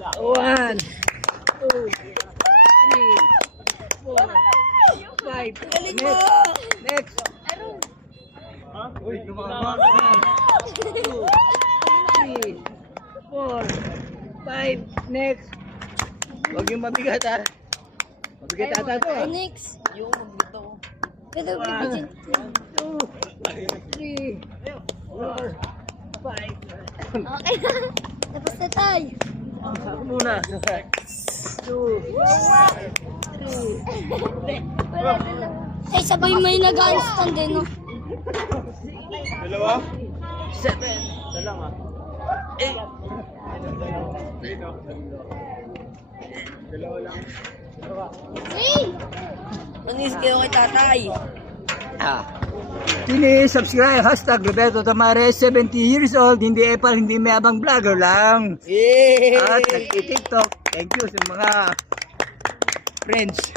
1, 2, 3, 4, 5. Next. Uy, tumama. 1, 2, 3, 4, 5. Next. Huwag yung mabigat ha. Mabigat ata to ha. Next. Yung magbito. Pero 1, 2, 3, 4, 5. Okay na. Tapos na tayo. Ako muna. 2, 3. Ay, sabay may nag-handstand din, no? Dalawa? 7. Isa lang ah. Dalawa lang. Hey! Manis kayo kay tatay. Subscribe hashtag Roberto Tamares, 70 years old, hindi epal, hindi mayabang vlogger lang. Yeah! At nag-tiktok. Thank you sa mga friends.